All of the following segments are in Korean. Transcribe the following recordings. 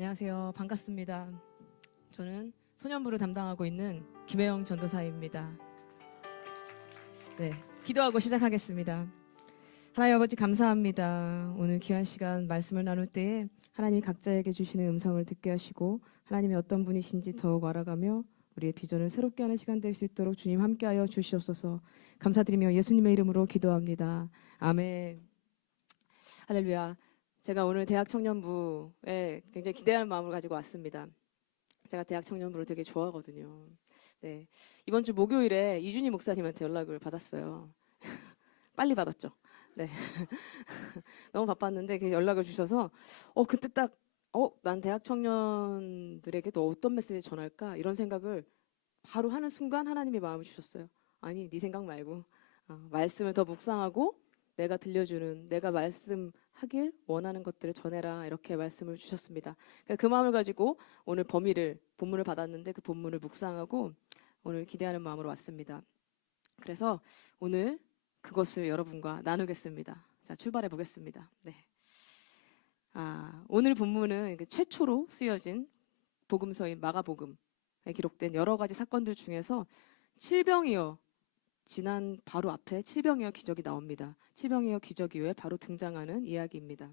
안녕하세요. 반갑습니다. 저는 소년부를 담당하고 있는 김혜영 전도사입니다. 네, 기도하고 시작하겠습니다. 하나님 아버지 감사합니다. 오늘 귀한 시간 말씀을 나눌 때에 하나님이 각자에게 주시는 음성을 듣게 하시고 하나님이 어떤 분이신지 더욱 알아가며 우리의 비전을 새롭게 하는 시간 될 수 있도록 주님 함께하여 주시옵소서. 감사드리며 예수님의 이름으로 기도합니다. 아멘. 할렐루야. 제가 오늘 대학 청년부에 굉장히 기대하는 마음을 가지고 왔습니다. 제가 대학 청년부를 되게 좋아하거든요. 네. 이번 주 목요일에 이준희 목사님한테 연락을 받았어요. 빨리 받았죠. 네. 너무 바빴는데 연락을 주셔서 그때 딱 난 대학 청년들에게 또 어떤 메시지 전할까 이런 생각을 바로 하는 순간 하나님이 마음을 주셨어요. 아니, 네 생각 말고 말씀을 더 묵상하고 내가 들려주는, 내가 말씀하길 원하는 것들을 전해라, 이렇게 말씀을 주셨습니다. 그 마음을 가지고 오늘 본문을 받았는데 그 본문을 묵상하고 오늘 기대하는 마음으로 왔습니다. 그래서 오늘 그것을 여러분과 나누겠습니다. 자, 출발해 보겠습니다. 네. 오늘 본문은 최초로 쓰여진 복음서인 마가복음에 기록된 여러 가지 사건들 중에서 칠병이어, 지난 바로 앞에 칠병이어 기적이 나옵니다. 칠병이어 기적 이후에 바로 등장하는 이야기입니다.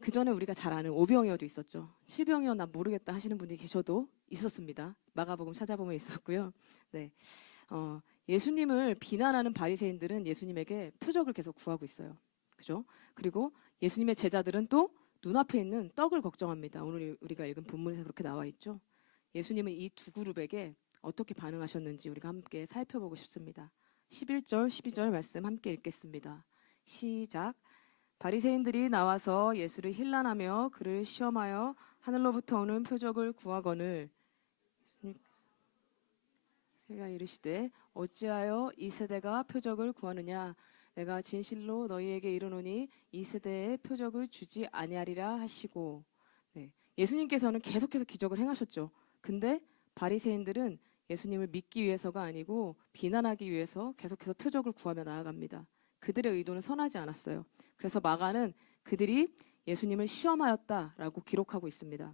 그 전에 우리가 잘 아는 오병이어도 있었죠. 칠병이어 나 모르겠다 하시는 분들이 계셔도 있었습니다. 마가복음 찾아보면 있었고요. 네. 예수님을 비난하는 바리새인들은 예수님에게 표적을 계속 구하고 있어요. 그죠? 그리고 예수님의 제자들은 또 눈앞에 있는 떡을 걱정합니다. 오늘 우리가 읽은 본문에서 그렇게 나와 있죠. 예수님은 이 두 그룹에게 어떻게 반응하셨는지 우리가 함께 살펴보고 싶습니다. 11절, 12절 말씀 함께 읽겠습니다. 시작. 바리새인들이 나와서 예수를 힐난하며 그를 시험하여 하늘로부터 오는 표적을 구하거늘 제가 이르시되 어찌하여 이 세대가 표적을 구하느냐. 내가 진실로 너희에게 이르노니 이 세대에 표적을 주지 아니하리라 하시고. 네, 예수님께서는 계속해서 기적을 행하셨죠. 근데 바리새인들은 예수님을 믿기 위해서가 아니고 비난하기 위해서 계속해서 표적을 구하며 나아갑니다. 그들의 의도는 선하지 않았어요. 그래서 마가는 그들이 예수님을 시험하였다라고 기록하고 있습니다.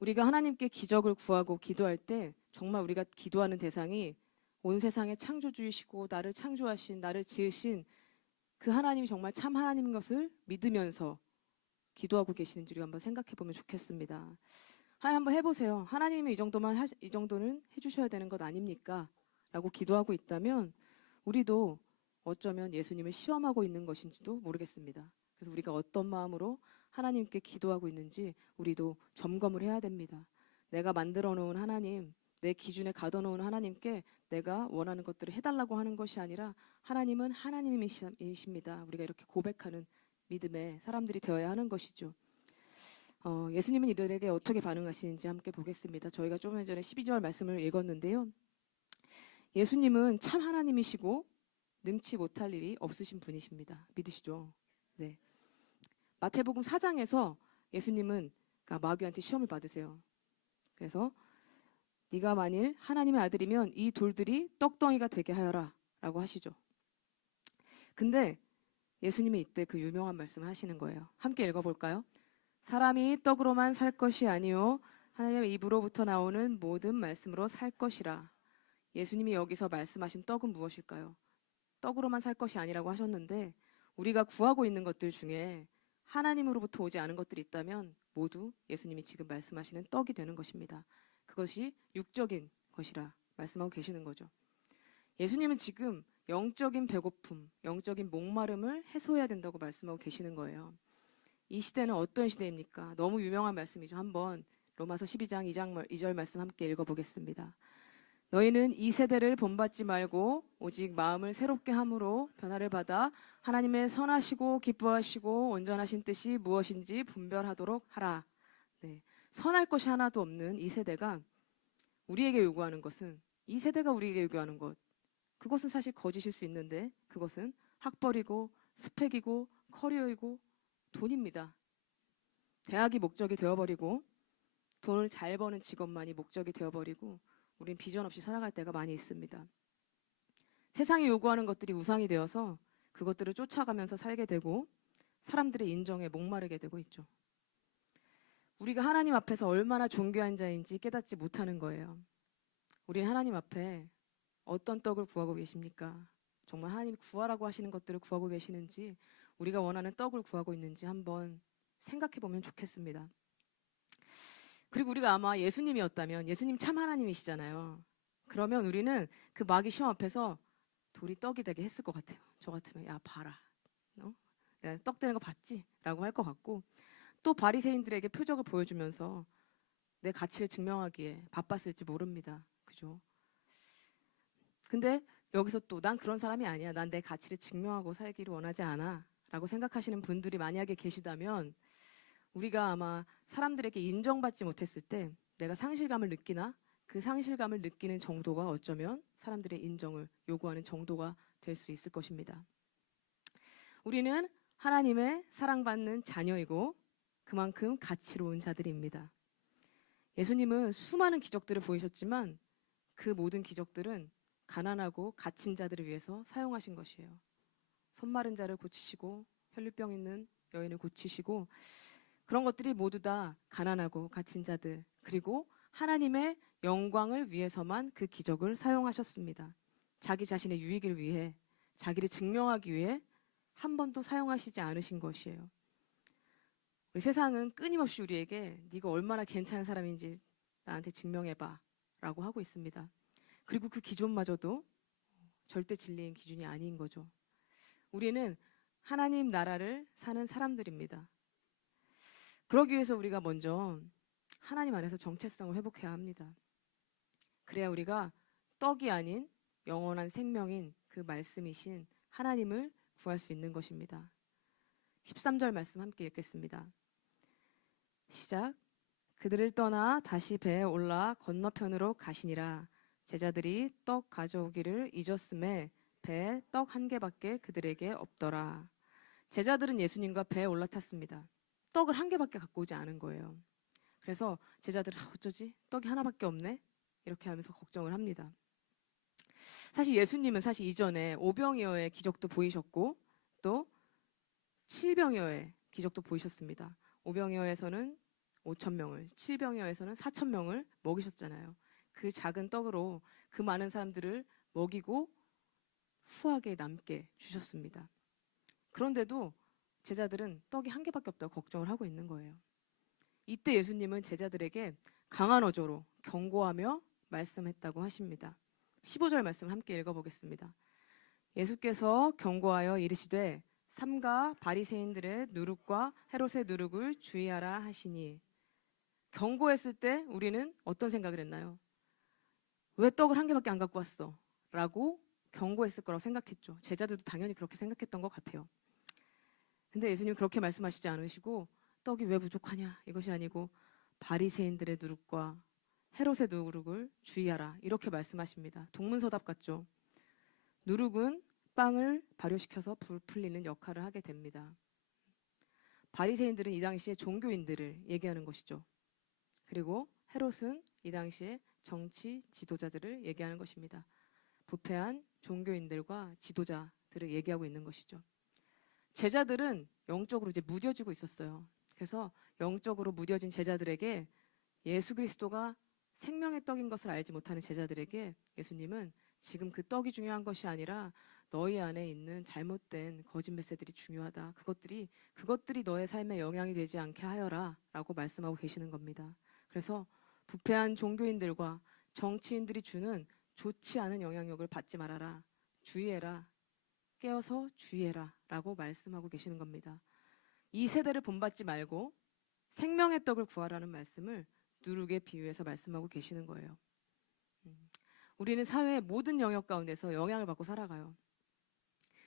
우리가 하나님께 기적을 구하고 기도할 때 정말 우리가 기도하는 대상이 온 세상의 창조주이시고 나를 창조하신, 나를 지으신 그 하나님이 정말 참 하나님인 것을 믿으면서 기도하고 계시는지 우리가 한번 생각해 보면 좋겠습니다. 하나님 한번 해보세요. 하나님이 이 정도는 해주셔야 되는 것 아닙니까? 라고 기도하고 있다면 우리도 어쩌면 예수님을 시험하고 있는 것인지도 모르겠습니다. 그래서 우리가 어떤 마음으로 하나님께 기도하고 있는지 우리도 점검을 해야 됩니다. 내가 만들어 놓은 하나님, 내 기준에 가둬놓은 하나님께 내가 원하는 것들을 해달라고 하는 것이 아니라 하나님은 하나님이십니다. 우리가 이렇게 고백하는 믿음의 사람들이 되어야 하는 것이죠. 예수님은 이들에게 어떻게 반응하시는지 함께 보겠습니다. 저희가 조금 전에 12절 말씀을 읽었는데요. 예수님은 참 하나님이시고 능치 못할 일이 없으신 분이십니다. 믿으시죠? 네. 마태복음 4장에서 예수님은 마귀한테 시험을 받으세요. 그래서 네가 만일 하나님의 아들이면 이 돌들이 떡덩이가 되게 하여라 라고 하시죠. 근데 예수님이 이때 그 유명한 말씀을 하시는 거예요. 함께 읽어볼까요? 사람이 떡으로만 살 것이 아니요 하나님의 입으로부터 나오는 모든 말씀으로 살 것이라. 예수님이 여기서 말씀하신 떡은 무엇일까요? 떡으로만 살 것이 아니라고 하셨는데 우리가 구하고 있는 것들 중에 하나님으로부터 오지 않은 것들이 있다면 모두 예수님이 지금 말씀하시는 떡이 되는 것입니다. 그것이 육적인 것이라 말씀하고 계시는 거죠. 예수님은 지금 영적인 배고픔, 영적인 목마름을 해소해야 된다고 말씀하고 계시는 거예요. 이 시대는 어떤 시대입니까? 너무 유명한 말씀이죠. 한번 로마서 12장 2절 말씀 함께 읽어보겠습니다. 너희는 이 세대를 본받지 말고 오직 마음을 새롭게 함으로 변화를 받아 하나님의 선하시고 기뻐하시고 온전하신 뜻이 무엇인지 분별하도록 하라. 네, 선할 것이 하나도 없는 이 세대가 우리에게 요구하는 것은, 이 세대가 우리에게 요구하는 것, 그것은 사실 거짓일 수 있는데 그것은 학벌이고 스펙이고 커리어이고 돈입니다. 대학이 목적이 되어버리고 돈을 잘 버는 직업만이 목적이 되어버리고 우린 비전 없이 살아갈 때가 많이 있습니다. 세상이 요구하는 것들이 우상이 되어서 그것들을 쫓아가면서 살게 되고 사람들의 인정에 목마르게 되고 있죠. 우리가 하나님 앞에서 얼마나 존귀한 자인지 깨닫지 못하는 거예요. 우리는 하나님 앞에 어떤 떡을 구하고 계십니까? 정말 하나님이 구하라고 하시는 것들을 구하고 계시는지, 우리가 원하는 떡을 구하고 있는지 한번 생각해 보면 좋겠습니다. 그리고 우리가 아마 예수님이었다면, 예수님 참 하나님이시잖아요. 그러면 우리는 그 마귀 시험 앞에서 돌이 떡이 되게 했을 것 같아요. 저 같으면 야 봐라, 야, 떡 되는 거 봤지? 라고 할 것 같고, 또 바리새인들에게 표적을 보여주면서 내 가치를 증명하기에 바빴을지 모릅니다. 그죠? 근데 여기서 또 난 그런 사람이 아니야. 난 내 가치를 증명하고 살기를 원하지 않아. 라고 생각하시는 분들이 만약에 계시다면, 우리가 아마 사람들에게 인정받지 못했을 때 내가 상실감을 느끼나, 그 상실감을 느끼는 정도가 어쩌면 사람들의 인정을 요구하는 정도가 될 수 있을 것입니다. 우리는 하나님의 사랑받는 자녀이고 그만큼 가치로운 자들입니다. 예수님은 수많은 기적들을 보이셨지만 그 모든 기적들은 가난하고 갇힌 자들을 위해서 사용하신 것이에요. 손 마른 자를 고치시고 혈류병 있는 여인을 고치시고, 그런 것들이 모두 다 가난하고 갇힌 자들, 그리고 하나님의 영광을 위해서만 그 기적을 사용하셨습니다. 자기 자신의 유익을 위해, 자기를 증명하기 위해 한 번도 사용하시지 않으신 것이에요. 우리 세상은 끊임없이 우리에게 네가 얼마나 괜찮은 사람인지 나한테 증명해봐 라고 하고 있습니다. 그리고 그 기준마저도 절대 진리인 기준이 아닌 거죠. 우리는 하나님 나라를 사는 사람들입니다. 그러기 위해서 우리가 먼저 하나님 안에서 정체성을 회복해야 합니다. 그래야 우리가 떡이 아닌 영원한 생명인 그 말씀이신 하나님을 구할 수 있는 것입니다. 13절 말씀 함께 읽겠습니다. 시작. 그들을 떠나 다시 배에 올라 건너편으로 가시니라. 제자들이 떡 가져오기를 잊었음에 배에 떡 한 개밖에 그들에게 없더라. 제자들은 예수님과 배에 올라탔습니다. 떡을 한 개밖에 갖고 오지 않은 거예요. 그래서 제자들은 어쩌지? 떡이 하나밖에 없네? 이렇게 하면서 걱정을 합니다. 사실 예수님은 사실 이전에 오병이어의 기적도 보이셨고 또 칠병이어의 기적도 보이셨습니다. 오병이어에서는 5,000명을, 칠병이어에서는 4,000명을 먹이셨잖아요. 그 작은 떡으로 그 많은 사람들을 먹이고 후하게 남게 주셨습니다. 그런데도 제자들은 떡이 한 개밖에 없다고 걱정을 하고 있는 거예요. 이때 예수님은 제자들에게 강한 어조로 경고하며 말씀했다고 하십니다. 15절 말씀 함께 읽어보겠습니다. 예수께서 경고하여 이르시되 삼가 바리새인들의 누룩과 헤롯의 누룩을 주의하라 하시니. 경고했을 때 우리는 어떤 생각을 했나요? 왜 떡을 한 개밖에 안 갖고 왔어? 라고 경고했을 거라고 생각했죠. 제자들도 당연히 그렇게 생각했던 것 같아요. 근데 예수님은 그렇게 말씀하시지 않으시고 떡이 왜 부족하냐 이것이 아니고 바리새인들의 누룩과 헤롯의 누룩을 주의하라 이렇게 말씀하십니다. 동문서답 같죠. 누룩은 빵을 발효시켜서 불 풀리는 역할을 하게 됩니다. 바리새인들은 이 당시에 종교인들을 얘기하는 것이죠. 그리고 헤롯은 이 당시에 정치 지도자들을 얘기하는 것입니다. 부패한 종교인들과 지도자들을 얘기하고 있는 것이죠. 제자들은 영적으로 이제 무뎌지고 있었어요. 그래서 영적으로 무뎌진 제자들에게, 예수 그리스도가 생명의 떡인 것을 알지 못하는 제자들에게 예수님은 지금 그 떡이 중요한 것이 아니라 너희 안에 있는 잘못된 거짓 메시지들이 중요하다. 그것들이 너의 삶에 영향이 되지 않게 하여라 라고 말씀하고 계시는 겁니다. 그래서 부패한 종교인들과 정치인들이 주는 좋지 않은 영향력을 받지 말아라. 주의해라. 깨어서 주의해라 라고 말씀하고 계시는 겁니다. 이 세대를 본받지 말고 생명의 떡을 구하라는 말씀을 누룩에 비유해서 말씀하고 계시는 거예요. 우리는 사회의 모든 영역 가운데서 영향을 받고 살아가요.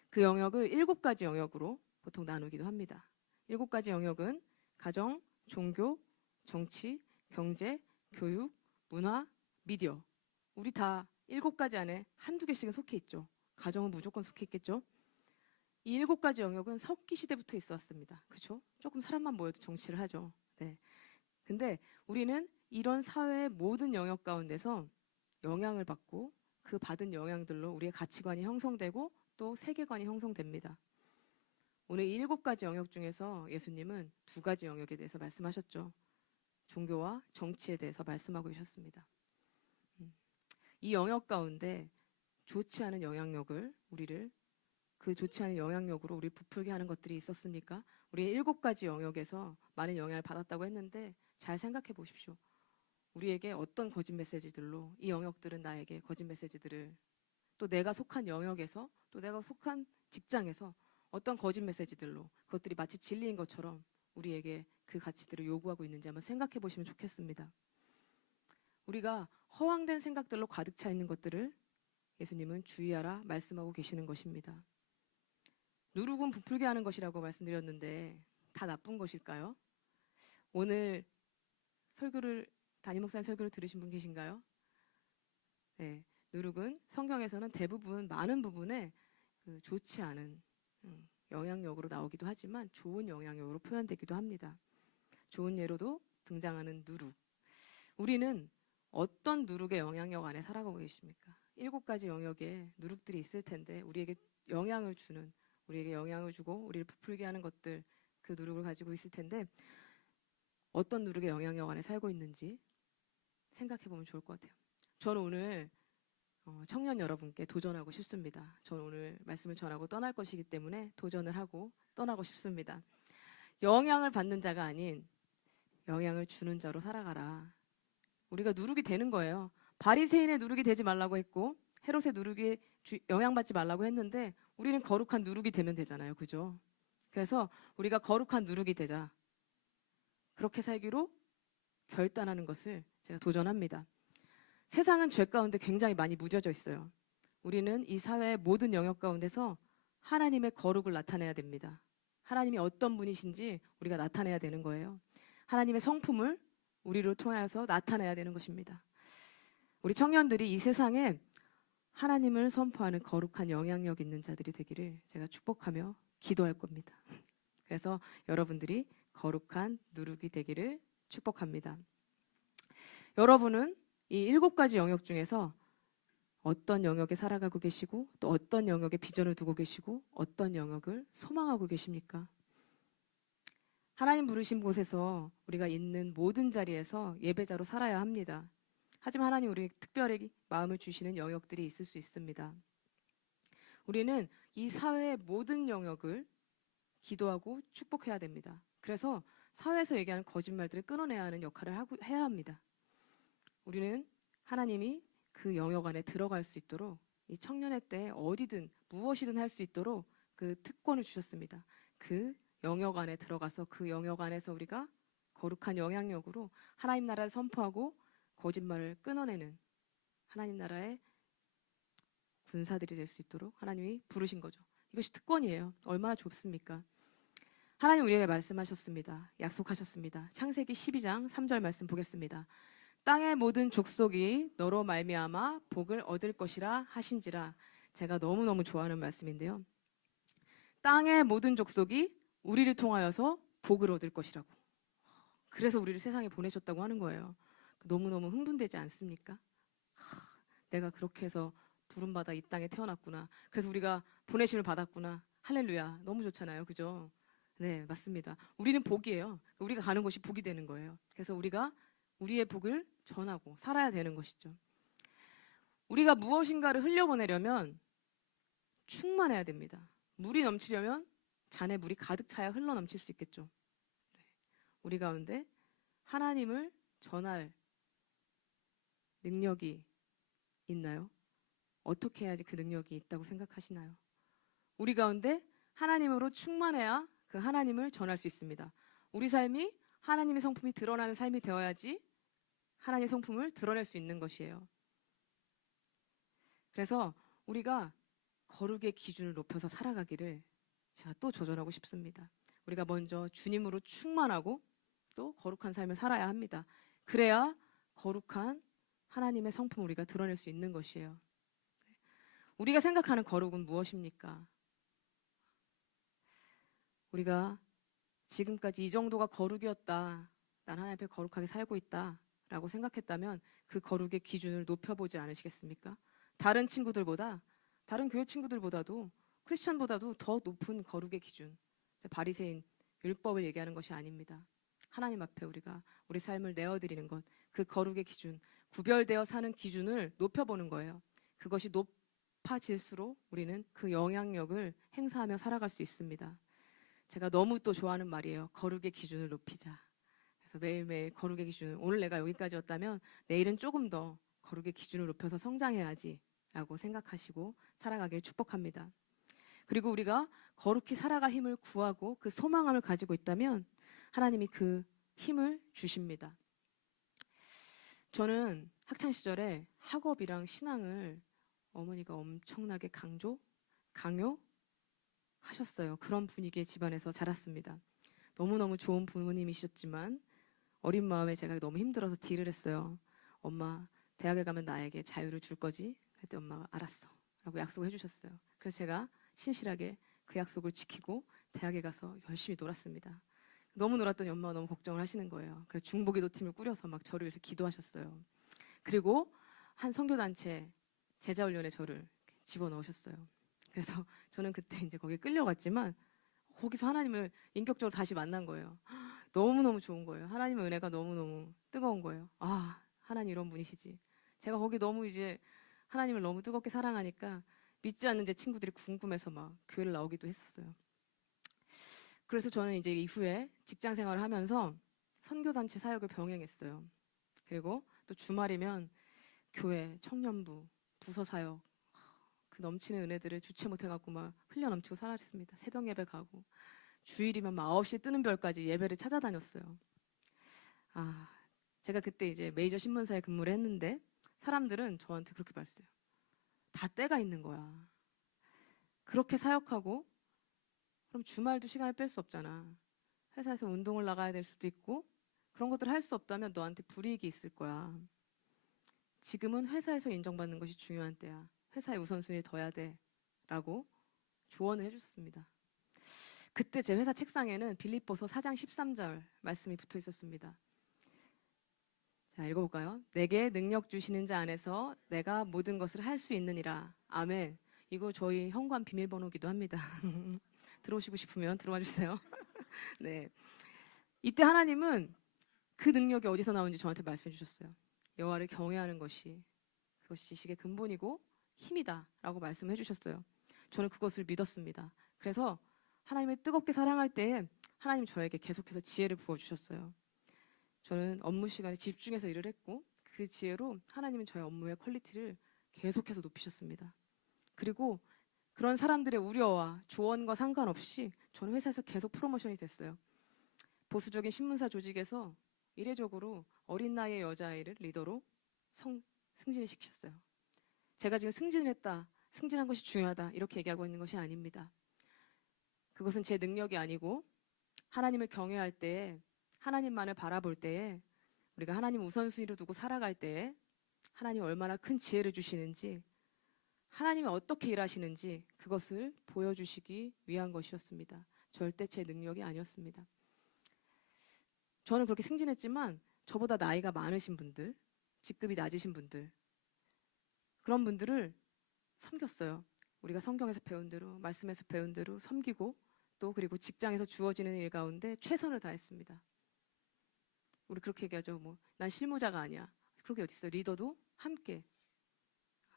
그 영역을 7가지 영역으로 보통 나누기도 합니다. 7가지 영역은 가정, 종교, 정치, 경제, 교육, 문화, 미디어. 우리 다 7가지 안에 한두 개씩은 속해 있죠. 가정은 무조건 속해 있겠죠. 이 7가지 영역은 석기 시대부터 있어 왔습니다. 그렇죠? 조금 사람만 모여도 정치를 하죠. 네. 근데 우리는 이런 사회의 모든 영역 가운데서 영향을 받고 그 받은 영향들로 우리의 가치관이 형성되고 또 세계관이 형성됩니다. 오늘 이 7가지 영역 중에서 예수님은 2가지 영역에 대해서 말씀하셨죠. 종교와 정치에 대해서 말씀하고 계셨습니다. 이 영역 가운데 좋지 않은 영향력을 그 좋지 않은 영향력으로 우리 부풀게 하는 것들이 있었습니까? 우리 7가지 영역에서 많은 영향을 받았다고 했는데 잘 생각해 보십시오. 우리에게 어떤 거짓 메시지들로 이 영역들은 나에게 거짓 메시지들을 또 내가 속한 영역에서 또 내가 속한 직장에서 어떤 거짓 메시지들로 그것들이 마치 진리인 것처럼 우리에게 그 가치들을 요구하고 있는지 한번 생각해 보시면 좋겠습니다. 우리가 허황된 생각들로 가득 차 있는 것들을 예수님은 주의하라 말씀하고 계시는 것입니다. 누룩은 부풀게 하는 것이라고 말씀드렸는데 다 나쁜 것일까요? 오늘 담임 목사님 설교를 들으신 분 계신가요? 네, 누룩은 성경에서는 대부분 많은 부분에 좋지 않은 영향력으로 나오기도 하지만 좋은 영향력으로 표현되기도 합니다. 좋은 예로도 등장하는 누룩. 우리는 어떤 누룩의 영향력 안에 살아가고 계십니까? 7가지 영역에 누룩들이 있을 텐데 우리에게 영향을 주고 우리를 부풀게 하는 것들, 그 누룩을 가지고 있을 텐데 어떤 누룩의 영향력 안에 살고 있는지 생각해 보면 좋을 것 같아요. 저는 오늘 청년 여러분께 도전하고 싶습니다. 저는 오늘 말씀을 전하고 떠날 것이기 때문에 도전을 하고 떠나고 싶습니다. 영향을 받는 자가 아닌 영향을 주는 자로 살아가라. 우리가 누룩이 되는 거예요. 바리새인의 누룩이 되지 말라고 했고 헤롯의 누룩에 영향받지 말라고 했는데 우리는 거룩한 누룩이 되면 되잖아요. 그죠? 그래서 우리가 거룩한 누룩이 되자. 그렇게 살기로 결단하는 것을 제가 도전합니다. 세상은 죄 가운데 굉장히 많이 묻어져 있어요. 우리는 이 사회의 모든 영역 가운데서 하나님의 거룩을 나타내야 됩니다. 하나님이 어떤 분이신지 우리가 나타내야 되는 거예요. 하나님의 성품을 우리로 통하여서 나타내야 되는 것입니다. 우리 청년들이 이 세상에 하나님을 선포하는 거룩한 영향력 있는 자들이 되기를 제가 축복하며 기도할 겁니다. 그래서 여러분들이 거룩한 누룩이 되기를 축복합니다. 여러분은 이 7가지 영역 중에서 어떤 영역에 살아가고 계시고 또 어떤 영역에 비전을 두고 계시고 어떤 영역을 소망하고 계십니까? 하나님 부르신 곳에서 우리가 있는 모든 자리에서 예배자로 살아야 합니다. 하지만 하나님 우리에게 특별히 마음을 주시는 영역들이 있을 수 있습니다. 우리는 이 사회의 모든 영역을 기도하고 축복해야 됩니다. 그래서 사회에서 얘기하는 거짓말들을 끊어내야 하는 역할을 해야 합니다. 우리는 하나님이 그 영역 안에 들어갈 수 있도록 이 청년의 때 어디든 무엇이든 할 수 있도록 그 특권을 주셨습니다. 그 영역 안에 들어가서 그 영역 안에서 우리가 거룩한 영향력으로 하나님 나라를 선포하고 거짓말을 끊어내는 하나님 나라의 군사들이 될 수 있도록 하나님이 부르신 거죠. 이것이 특권이에요. 얼마나 좋습니까? 하나님 우리에게 말씀하셨습니다. 약속하셨습니다. 창세기 12장 3절 말씀 보겠습니다. 땅의 모든 족속이 너로 말미암아 복을 얻을 것이라 하신지라. 제가 너무너무 좋아하는 말씀인데요. 땅의 모든 족속이 우리를 통하여서 복을 얻을 것이라고. 그래서 우리를 세상에 보내셨다고 하는 거예요. 너무너무 흥분되지 않습니까? 내가 그렇게 해서 부름받아 이 땅에 태어났구나. 그래서 우리가 보내심을 받았구나. 할렐루야. 너무 좋잖아요. 그죠? 네, 맞습니다. 우리는 복이에요. 우리가 가는 곳이 복이 되는 거예요. 그래서 우리가 우리의 복을 전하고 살아야 되는 것이죠. 우리가 무엇인가를 흘려보내려면 충만해야 됩니다. 물이 넘치려면 잔에 물이 가득 차야 흘러 넘칠 수 있겠죠. 우리 가운데 하나님을 전할 능력이 있나요? 어떻게 해야지 그 능력이 있다고 생각하시나요? 우리 가운데 하나님으로 충만해야 그 하나님을 전할 수 있습니다. 우리 삶이 하나님의 성품이 드러나는 삶이 되어야지 하나님의 성품을 드러낼 수 있는 것이에요. 그래서 우리가 거룩의 기준을 높여서 살아가기를 제가 또 조절하고 싶습니다. 우리가 먼저 주님으로 충만하고 또 거룩한 삶을 살아야 합니다. 그래야 거룩한 하나님의 성품을 우리가 드러낼 수 있는 것이에요. 우리가 생각하는 거룩은 무엇입니까? 우리가 지금까지 이 정도가 거룩이었다. 난 하나님 앞에 거룩하게 살고 있다. 라고 생각했다면 그 거룩의 기준을 높여보지 않으시겠습니까? 다른 친구들보다, 다른 교회 친구들보다도, 크리스천보다도 더 높은 거룩의 기준. 바리새인 율법을 얘기하는 것이 아닙니다. 하나님 앞에 우리가 우리 삶을 내어드리는 것, 그 거룩의 기준, 구별되어 사는 기준을 높여보는 거예요. 그것이 높아질수록 우리는 그 영향력을 행사하며 살아갈 수 있습니다. 제가 너무 또 좋아하는 말이에요. 거룩의 기준을 높이자. 그래서 매일매일 거룩의 기준, 오늘 내가 여기까지였다면 내일은 조금 더 거룩의 기준을 높여서 성장해야지 라고 생각하시고 살아가길 축복합니다. 그리고 우리가 거룩히 살아갈 힘을 구하고 그 소망함을 가지고 있다면 하나님이 그 힘을 주십니다. 저는 학창시절에 학업이랑 신앙을 어머니가 엄청나게 강요하셨어요. 그런 분위기의 집안에서 자랐습니다. 너무너무 좋은 부모님이셨지만 어린 마음에 제가 너무 힘들어서 딜을 했어요. 엄마, 대학에 가면 나에게 자유를 줄 거지? 그랬더니 엄마가 알았어 라고 약속을 해주셨어요. 그래서 제가 신실하게 그 약속을 지키고 대학에 가서 열심히 놀았습니다. 너무 놀았더니 엄마가 너무 걱정을 하시는 거예요. 그래서 중보기도 팀을 꾸려서 막 저를 위해서 기도하셨어요. 그리고 한 선교단체 제자훈련에 저를 집어넣으셨어요. 그래서 저는 그때 이제 거기에 끌려갔지만 거기서 하나님을 인격적으로 다시 만난 거예요. 너무너무 좋은 거예요. 하나님의 은혜가 너무너무 뜨거운 거예요. 아, 하나님 이런 분이시지. 제가 거기 너무 이제 하나님을 너무 뜨겁게 사랑하니까 믿지 않는 제 친구들이 궁금해서 막 교회를 나오기도 했었어요. 그래서 저는 이제 이후에 직장 생활을 하면서 선교단체 사역을 병행했어요. 그리고 또 주말이면 교회, 청년부, 부서 사역, 그 넘치는 은혜들을 주체 못해갖고 막 흘려 넘치고 살았습니다. 새벽 예배 가고 주일이면 막 9시에 뜨는 별까지 예배를 찾아다녔어요. 아, 제가 그때 이제 메이저 신문사에 근무를 했는데 사람들은 저한테 그렇게 말했어요. 다 때가 있는 거야. 그렇게 사역하고 그럼 주말도 시간을 뺄 수 없잖아. 회사에서 운동을 나가야 될 수도 있고 그런 것들을 할 수 없다면 너한테 불이익이 있을 거야. 지금은 회사에서 인정받는 것이 중요한 때야. 회사의 우선순위를 둬야 돼. 라고 조언을 해주셨습니다. 그때 제 회사 책상에는 빌립보서 4장 13절 말씀이 붙어 있었습니다. 자, 읽어볼까요? 내게 능력 주시는 자 안에서 내가 모든 것을 할 수 있느니라. 아멘. 이거 저희 현관 비밀번호기도 합니다. 들어오시고 싶으면 들어와 주세요. 네. 이때 하나님은 그 능력이 어디서 나오는지 저한테 말씀해 주셨어요. 여호와를 경외하는 것이 그것이 지식의 근본이고 힘이다라고 말씀해 주셨어요. 저는 그것을 믿었습니다. 그래서 하나님을 뜨겁게 사랑할 때에 하나님 저에게 계속해서 지혜를 부어주셨어요. 저는 업무 시간에 집중해서 일을 했고 그 지혜로 하나님은 저의 업무의 퀄리티를 계속해서 높이셨습니다. 그리고 그런 사람들의 우려와 조언과 상관없이 저는 회사에서 계속 프로모션이 됐어요. 보수적인 신문사 조직에서 이례적으로 어린 나이의 여자아이를 리더로 승진을 시켰어요. 제가 지금 승진을 했다, 승진한 것이 중요하다 이렇게 얘기하고 있는 것이 아닙니다. 그것은 제 능력이 아니고 하나님을 경외할 때에 하나님만을 바라볼 때에 우리가 하나님 우선순위로 두고 살아갈 때에 하나님이 얼마나 큰 지혜를 주시는지 하나님이 어떻게 일하시는지 그것을 보여주시기 위한 것이었습니다. 절대 제 능력이 아니었습니다. 저는 그렇게 승진했지만 저보다 나이가 많으신 분들, 직급이 낮으신 분들 그런 분들을 섬겼어요. 우리가 성경에서 배운 대로 말씀에서 배운 대로 섬기고 또 그리고 직장에서 주어지는 일 가운데 최선을 다했습니다. 우리 그렇게 얘기하죠. 난 실무자가 아니야. 그렇게 어디 있어요. 리더도 함께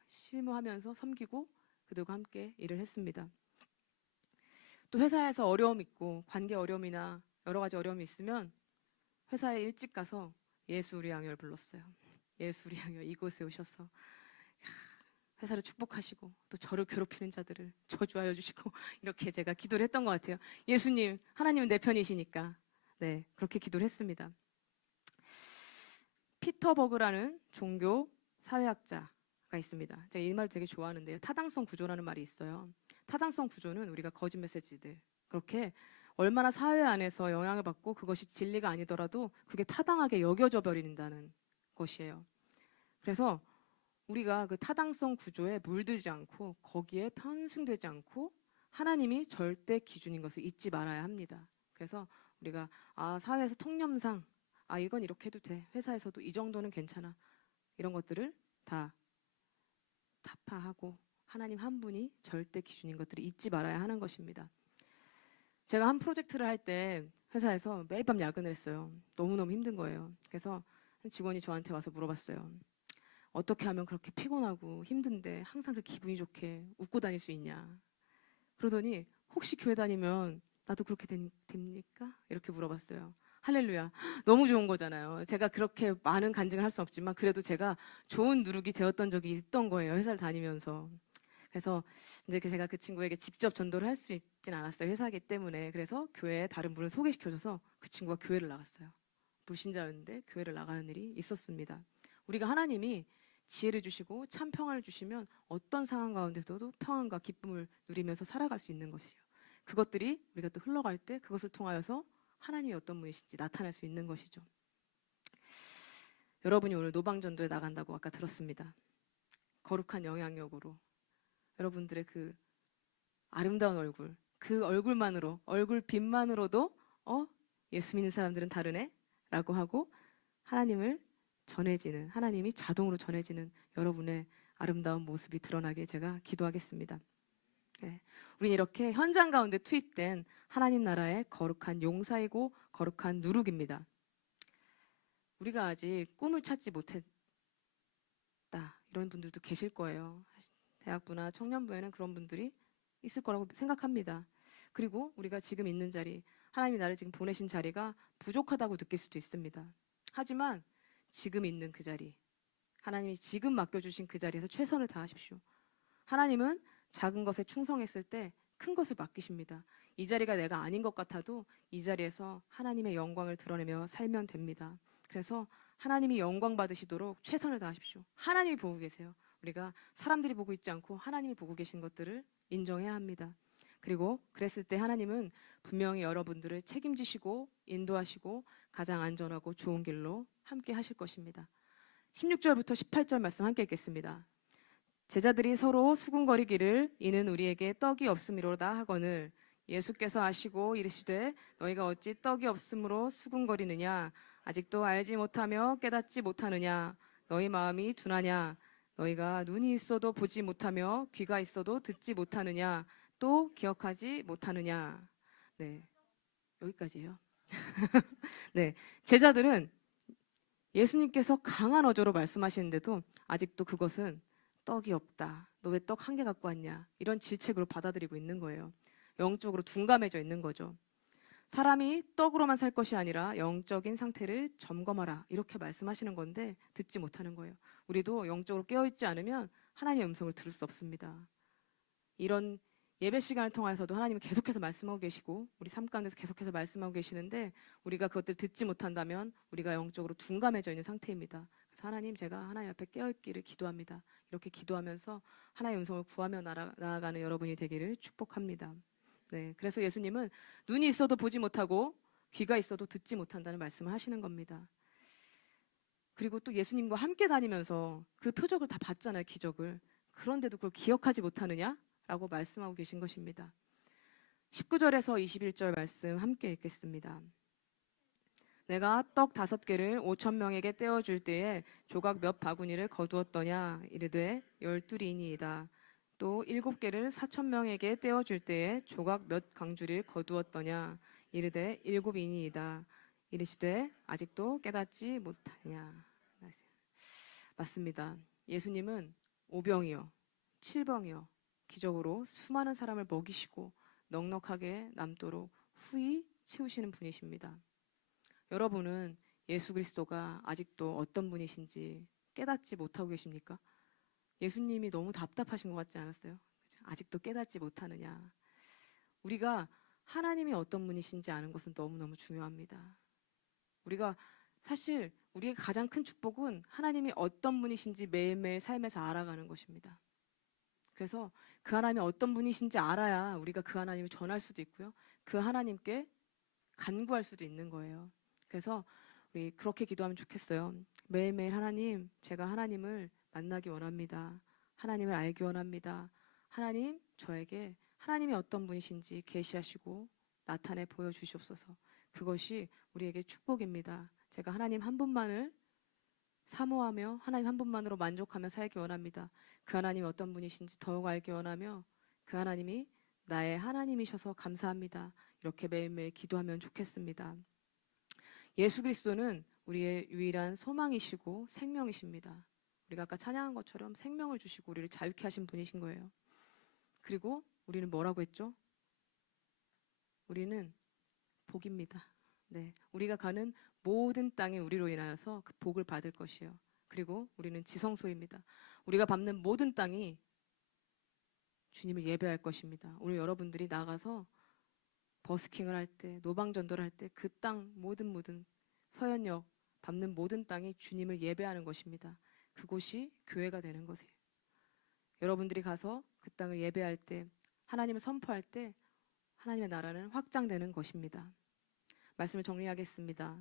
실무하면서 섬기고 그들과 함께 일을 했습니다. 또 회사에서 어려움 있고 관계 어려움이나 여러 가지 어려움이 있으면 회사에 일찍 가서 예수 우리 양열 불렀어요. 예수 우리 양열 이곳에 오셔서 회사를 축복하시고 또 저를 괴롭히는 자들을 저주하여 주시고 이렇게 제가 기도를 했던 것 같아요. 예수님, 하나님은 내 편이시니까 네 그렇게 기도를 했습니다. 피터 버그라는 종교 사회학자가 있습니다. 제가 이 말 되게 좋아하는데요. 타당성 구조라는 말이 있어요. 타당성 구조는 우리가 거짓 메시지들 그렇게 얼마나 사회 안에서 영향을 받고 그것이 진리가 아니더라도 그게 타당하게 여겨져 버린다는 것이에요. 그래서 우리가 그 타당성 구조에 물들지 않고 거기에 편승되지 않고 하나님이 절대 기준인 것을 잊지 말아야 합니다. 그래서 우리가 사회에서 통념상 이건 이렇게 해도 돼. 회사에서도 이 정도는 괜찮아. 이런 것들을 다 타파하고 하나님 한 분이 절대 기준인 것들을 잊지 말아야 하는 것입니다. 제가 한 프로젝트를 할 때 회사에서 매일 밤 야근을 했어요. 너무너무 힘든 거예요. 그래서 한 직원이 저한테 와서 물어봤어요. 어떻게 하면 그렇게 피곤하고 힘든데 항상 그렇게 기분이 좋게 웃고 다닐 수 있냐. 그러더니 혹시 교회 다니면 나도 그렇게 됩니까? 이렇게 물어봤어요. 할렐루야. 너무 좋은 거잖아요. 제가 그렇게 많은 간증을 할 수 없지만 그래도 제가 좋은 누룩이 되었던 적이 있던 거예요. 회사를 다니면서. 그래서 이제 제가 그 친구에게 직접 전도를 할 수 있진 않았어요. 회사이기 때문에. 그래서 교회에 다른 분을 소개시켜줘서 그 친구가 교회를 나갔어요. 불신자였는데 교회를 나가는 일이 있었습니다. 우리가 하나님이 지혜를 주시고 참 평안을 주시면 어떤 상황 가운데서도 평안과 기쁨을 누리면서 살아갈 수 있는 것이에요. 그것들이 우리가 또 흘러갈 때 그것을 통하여서 하나님이 어떤 분이신지 나타날 수 있는 것이죠. 여러분이 오늘 노방전도에 나간다고 아까 들었습니다. 거룩한 영향력으로 여러분들의 그 아름다운 얼굴, 그 얼굴만으로, 얼굴 빛만으로도 예수 믿는 사람들은 다르네? 라고 하고 하나님을 전해지는, 하나님이 자동으로 전해지는 여러분의 아름다운 모습이 드러나게 제가 기도하겠습니다. 네. 우린 이렇게 현장 가운데 투입된 하나님 나라의 거룩한 용사이고 거룩한 누룩입니다. 우리가 아직 꿈을 찾지 못했다. 이런 분들도 계실 거예요. 대학부나 청년부에는 그런 분들이 있을 거라고 생각합니다. 그리고 우리가 지금 있는 자리, 하나님이 나를 지금 보내신 자리가 부족하다고 느낄 수도 있습니다. 하지만 지금 있는 그 자리, 하나님이 지금 맡겨주신 그 자리에서 최선을 다하십시오. 하나님은 작은 것에 충성했을 때 큰 것을 맡기십니다. 이 자리가 내가 아닌 것 같아도 이 자리에서 하나님의 영광을 드러내며 살면 됩니다. 그래서 하나님이 영광 받으시도록 최선을 다하십시오. 하나님이 보고 계세요. 우리가 사람들이 보고 있지 않고 하나님이 보고 계신 것들을 인정해야 합니다. 그리고 그랬을 때 하나님은 분명히 여러분들을 책임지시고 인도하시고 가장 안전하고 좋은 길로 함께 하실 것입니다. 16절부터 18절 말씀 함께 읽겠습니다. 제자들이 서로 수군거리기를 이는 우리에게 떡이 없음이로다 하거늘 예수께서 아시고 이르시되 너희가 어찌 떡이 없음으로 수군거리느냐 아직도 알지 못하며 깨닫지 못하느냐 너희 마음이 둔하냐 너희가 눈이 있어도 보지 못하며 귀가 있어도 듣지 못하느냐 또 기억하지 못하느냐. 네, 여기까지예요. 네, 제자들은 예수님께서 강한 어조로 말씀하시는데도 아직도 그것은 떡이 없다. 너 왜 떡 한 개 갖고 왔냐? 이런 질책으로 받아들이고 있는 거예요. 영적으로 둔감해져 있는 거죠. 사람이 떡으로만 살 것이 아니라 영적인 상태를 점검하라. 이렇게 말씀하시는 건데 듣지 못하는 거예요. 우리도 영적으로 깨어있지 않으면 하나님의 음성을 들을 수 없습니다. 이런 예배 시간을 통해서도 하나님이 계속해서 말씀하고 계시고 우리 삶 가운데서 계속해서 말씀하고 계시는데 우리가 그것들 듣지 못한다면 우리가 영적으로 둔감해져 있는 상태입니다. 그래서 하나님 제가 하나님 앞에 깨어있기를 기도합니다. 이렇게 기도하면서 하나님의 음성을 구하며 나아가는 여러분이 되기를 축복합니다. 네, 그래서 예수님은 눈이 있어도 보지 못하고 귀가 있어도 듣지 못한다는 말씀을 하시는 겁니다. 그리고 또 예수님과 함께 다니면서 그 표적을 다 봤잖아요, 기적을. 그런데도 그걸 기억하지 못하느냐? 라고 말씀하고 계신 것입니다. 19절에서 21절 말씀 함께 읽겠습니다. 내가 떡 5개를 5,000명에게 떼어줄 때에 조각 몇 바구니를 거두었더냐 이르되 12이니이다. 또 7개를 4,000명에게 떼어줄 때에 조각 몇 강주리를 거두었더냐 이르되 7이니이다. 이르시되 아직도 깨닫지 못하냐. 맞습니다. 예수님은 5병이요 7병이요 기적으로 수많은 사람을 먹이시고 넉넉하게 남도록 후히 채우시는 분이십니다. 여러분은 예수 그리스도가 아직도 어떤 분이신지 깨닫지 못하고 계십니까? 예수님이 너무 답답하신 것 같지 않았어요? 아직도 깨닫지 못하느냐. 우리가 하나님이 어떤 분이신지 아는 것은 너무너무 중요합니다. 우리가 사실 우리의 가장 큰 축복은 하나님이 어떤 분이신지 매일매일 삶에서 알아가는 것입니다. 그래서 그 하나님이 어떤 분이신지 알아야 우리가 그 하나님을 전할 수도 있고요. 그 하나님께 간구할 수도 있는 거예요. 그래서 우리 그렇게 기도하면 좋겠어요. 매일매일 하나님, 제가 하나님을 만나기 원합니다. 하나님을 알기 원합니다. 하나님, 저에게 하나님이 어떤 분이신지 계시하시고 나타내 보여주시옵소서. 그것이 우리에게 축복입니다. 제가 하나님 한 분만을 사모하며 하나님 한 분만으로 만족하며 살기 원합니다. 그 하나님이 어떤 분이신지 더욱 알기 원하며 그 하나님이 나의 하나님이셔서 감사합니다. 이렇게 매일매일 기도하면 좋겠습니다. 예수 그리스도는 우리의 유일한 소망이시고 생명이십니다. 우리가 아까 찬양한 것처럼 생명을 주시고 우리를 자유케 하신 분이신 거예요. 그리고 우리는 뭐라고 했죠? 우리는 복입니다. 네, 우리가 가는 모든 땅에 우리로 인하여서 그 복을 받을 것이에요. 그리고 우리는 지성소입니다. 우리가 밟는 모든 땅이 주님을 예배할 것입니다. 오늘 여러분들이 나가서 버스킹을 할 때, 노방전도를 할 때 그 땅 모든 서현역 밟는 모든 땅이 주님을 예배하는 것입니다. 그곳이 교회가 되는 것이에요. 여러분들이 가서 그 땅을 예배할 때, 하나님을 선포할 때 하나님의 나라는 확장되는 것입니다. 말씀을 정리하겠습니다.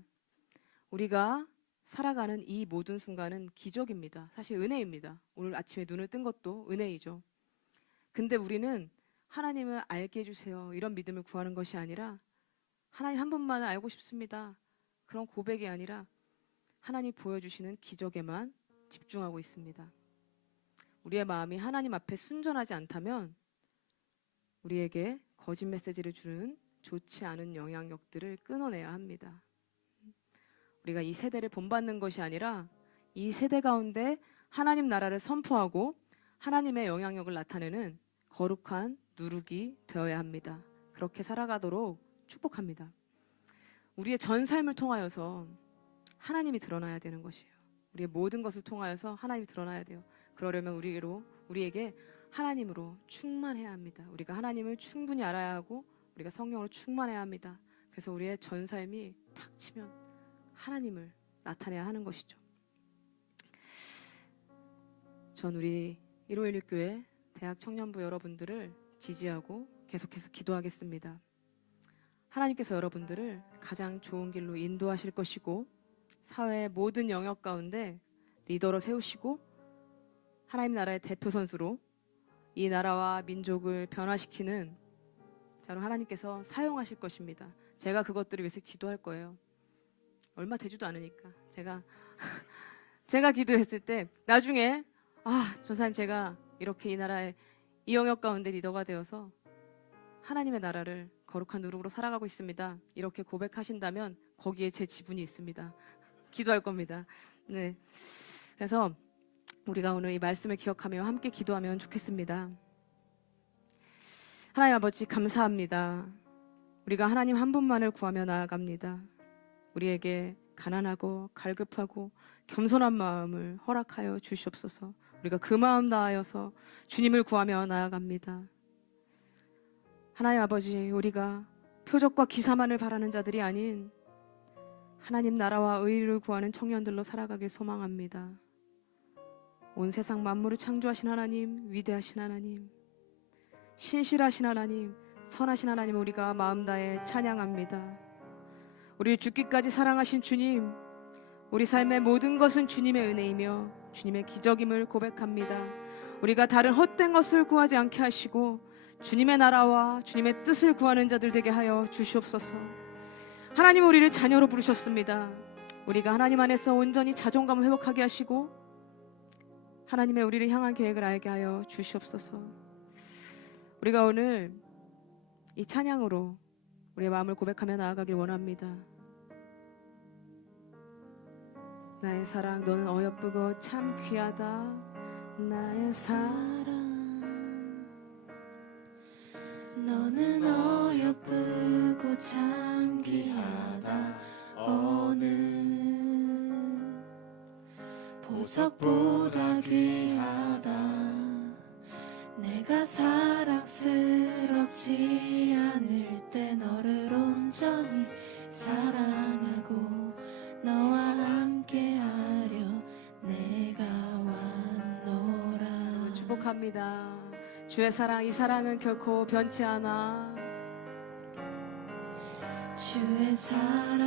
우리가 살아가는 이 모든 순간은 기적입니다. 사실 은혜입니다. 오늘 아침에 눈을 뜬 것도 은혜이죠. 근데 우리는 하나님을 알게 해주세요, 이런 믿음을 구하는 것이 아니라 하나님 한 분만을 알고 싶습니다, 그런 고백이 아니라 하나님 보여주시는 기적에만 집중하고 있습니다. 우리의 마음이 하나님 앞에 순전하지 않다면 우리에게 거짓 메시지를 주는 좋지 않은 영향력들을 끊어내야 합니다. 우리가 이 세대를 본받는 것이 아니라 이 세대 가운데 하나님 나라를 선포하고 하나님의 영향력을 나타내는 거룩한 누룩이 되어야 합니다. 그렇게 살아가도록 축복합니다. 우리의 전 삶을 통하여서 하나님이 드러나야 되는 것이에요. 우리의 모든 것을 통하여서 하나님이 드러나야 돼요. 그러려면 우리에게 하나님으로 충만해야 합니다. 우리가 하나님을 충분히 알아야 하고 우리가 성령으로 충만해야 합니다. 그래서 우리의 전 삶이 탁 치면 하나님을 나타내야 하는 것이죠. 전 우리 1516교회 대학 청년부 여러분들을 지지하고 계속해서 기도하겠습니다. 하나님께서 여러분들을 가장 좋은 길로 인도하실 것이고 사회의 모든 영역 가운데 리더로 세우시고 하나님 나라의 대표 선수로 이 나라와 민족을 변화시키는 자로 하나님께서 사용하실 것입니다. 제가 그것들을 위해서 기도할 거예요. 얼마 되지도 않으니까 제가 기도했을 때 나중에 전사님 제가 이렇게 이 나라의 이 영역 가운데 리더가 되어서 하나님의 나라를 거룩한 누룩으로 살아가고 있습니다, 이렇게 고백하신다면 거기에 제 지분이 있습니다. 기도할 겁니다. 네, 그래서 우리가 오늘 이 말씀을 기억하며 함께 기도하면 좋겠습니다. 하나님 아버지 감사합니다. 우리가 하나님 한 분만을 구하며 나아갑니다. 우리에게 가난하고 갈급하고 겸손한 마음을 허락하여 주시옵소서. 우리가 그 마음 다하여서 주님을 구하며 나아갑니다. 하나님 아버지, 우리가 표적과 기사만을 바라는 자들이 아닌 하나님 나라와 의를 구하는 청년들로 살아가길 소망합니다. 온 세상 만물을 창조하신 하나님, 위대하신 하나님, 신실하신 하나님, 선하신 하나님, 우리가 마음 다해 찬양합니다. 우리를 죽기까지 사랑하신 주님, 우리 삶의 모든 것은 주님의 은혜이며 주님의 기적임을 고백합니다. 우리가 다른 헛된 것을 구하지 않게 하시고 주님의 나라와 주님의 뜻을 구하는 자들 되게 하여 주시옵소서. 하나님, 우리를 자녀로 부르셨습니다. 우리가 하나님 안에서 온전히 자존감을 회복하게 하시고 하나님의 우리를 향한 계획을 알게 하여 주시옵소서. 우리가 오늘 이 찬양으로 우리의 마음을 고백하며 나아가길 원합니다. 나의 사랑, 너는 어여쁘고 참 귀하다. 나의 사랑, 너는 어여쁘고 참 귀하다. 어느 보석보다 귀하다. 내가 사랑스럽지 않을 때 너를 온전히 사랑하고 너와 함께하려 내가 왔노라. 축복합니다. 주의 사랑, 이 사랑은 결코 변치 않아. 주의 사랑,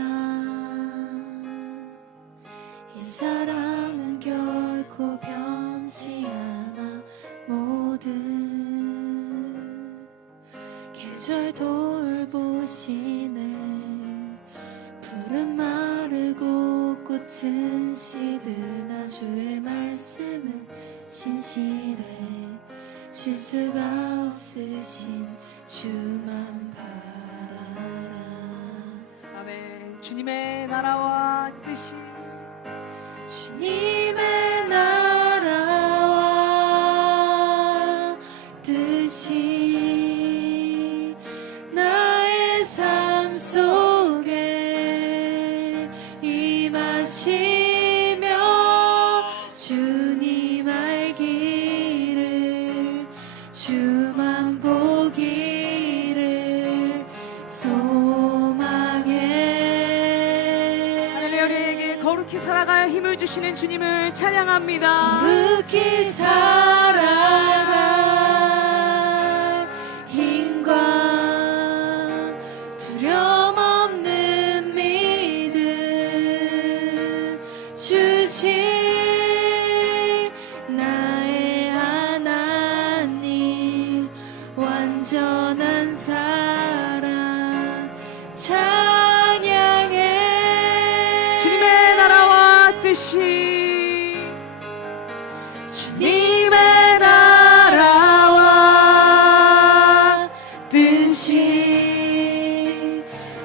이 사랑은 결코 변치 않아. 모든 계절 돌보시네. 푸른 마르고 꽃은 시드나 주의 말씀은 신실해. 쉴 수가 없으신 주만 바라. 주님의 나라와 뜻이 주님의 나라와 뜻이 나의 삶 속에 임하시며 주님 알기를 주만 보기를 소망해. 하늘의 우리에게 거룩히 살아갈 힘을 주시는 주님을 찬양합니다. 거룩히 살아갈 힘과 두려움 없는 믿음 주실 나의 하나님 완전한 사랑 찬양해. 주님의 나라와 뜻이 주님의 나라와 뜻이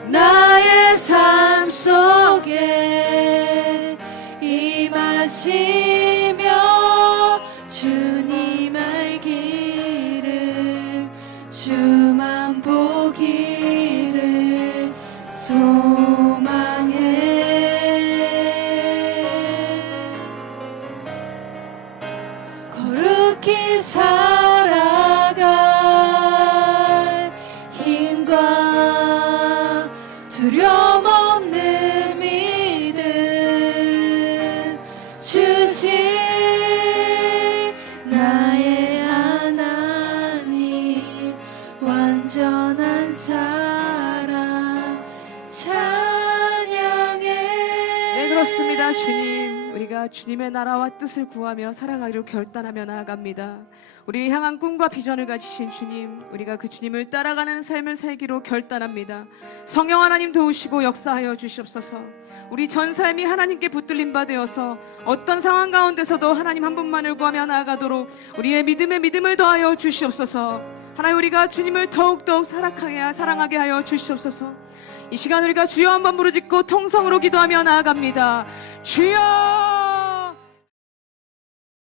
나의 삶 속에 임하시며 주님 알기를 주만 보기를 소망해. 거룩히 살아갈 힘과 두려움 없는 믿음 주실 나의 하나님 완전한 사랑 찬양해. 네, 그렇습니다. 주님, 우리가 주님의 나라와 뜻을 구하며 살아가기로 결단하며 나아갑니다. 우리를 향한 꿈과 비전을 가지신 주님, 우리가 그 주님을 따라가는 삶을 살기로 결단합니다. 성령 하나님 도우시고 역사하여 주시옵소서. 우리 전 삶이 하나님께 붙들린 바 되어서 어떤 상황 가운데서도 하나님 한 분만을 구하며 나아가도록 우리의 믿음에 믿음을 더하여 주시옵소서. 하나님, 우리가 주님을 더욱더욱 사랑하게 하여 주시옵소서. 이 시간 우리가 주여 한번 부르짖고 통성으로 기도하며 나아갑니다. 주여!